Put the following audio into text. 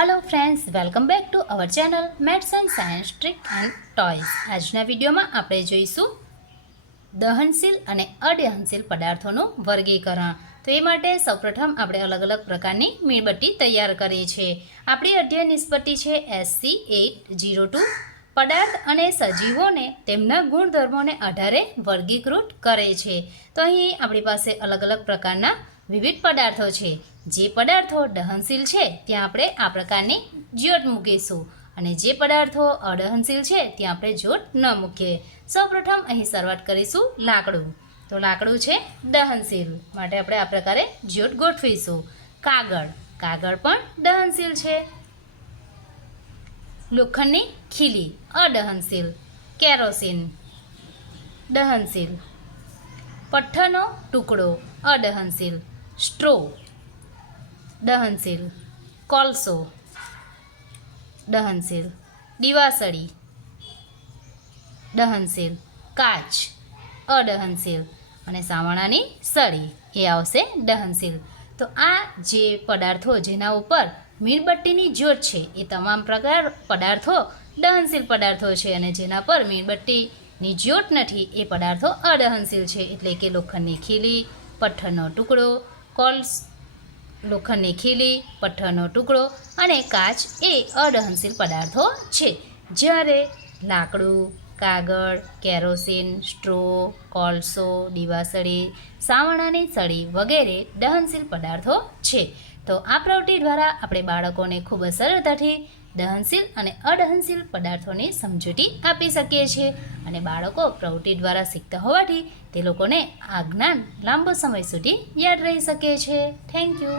Hello friends, welcome back to our channel maths and science trick and toys. આજના વિડીયોમાં આપણે જોઈશું દહનશીલ અને અદહનશીલ પદાર્થોનું વર્ગીકરણ। તો એ માટે સૌપ્રથમ આપણે અલગ અલગ પ્રકારની મીણબત્તી તૈયાર કરી છે। આપણી અધ્યયન નિષ્પત્તિ છે SC802। પદાર્થ અને સજીવોને તેમના ગુણધર્મોને આધારે વર્ગીકૃત કરે છે। તો અહીં આપણી પાસે અલગ અલગ પ્રકારના વિવિધ પદાર્થો છે। જે પદાર્થો દહનશીલ છે ત્યાં આપણે આ પ્રકારની જ્યોત મૂકીશું અને જે પદાર્થો અદહનશીલ છે ત્યાં આપણે જ્યોત ન મૂકીએ। સૌપ્રથમ અહીં શરૂઆત કરીશું લાકડું। તો લાકડું છે દહનશીલ, માટે આપણે આ પ્રકારે જ્યોત ગોઠવીશું। કાગળ પણ દહનશીલ છે। લોખંડની ખીલી અદહનશીલ। કેરોસીન દહનશીલ। પથ્થરનો ટુકડો અદહનશીલ। સ્ટ્રો દહનશીલ। કોલસો દહનશીલ। દિવાસળી દહનશીલ। કાચ અદહનશીલ અને સાવરણાની સળી એ આવશે દહનશીલ। તો આ જે પદાર્થો જેના ઉપર મીણબત્તીની જ્યોત છે એ તમામ પ્રકાર પદાર્થો દહનશીલ પદાર્થો છે અને જેના પર મીણબત્તીની જ્યોત નથી એ પદાર્થો અદહનશીલ છે। એટલે કે લોખંડની ખીલી, પથ્થરનો ટુકડો, લોખંડની ખીલી, પથ્થરનો ટુકડો અને કાચ એ અદહનશીલ પદાર્થો છે। જ્યારે લાકડું, કાગળ, કેરોસીન, સ્ટ્રો, કોલસો, દિવાસળી, સાવરણાની સળી વગેરે દહનશીલ પદાર્થો છે। તો આ પ્રવૃત્તિ દ્વારા આપણે બાળકોને ખૂબ જ સરળતાથી દહનશીલ અને અદહનશીલ પદાર્થોની સમજૂતી આપી શકીએ છીએ અને બાળકો પ્રવૃત્તિ દ્વારા શીખતા હોવાથી તે લોકોને આ જ્ઞાન લાંબો સમય સુધી યાદ રહી શકે છે। Thank you.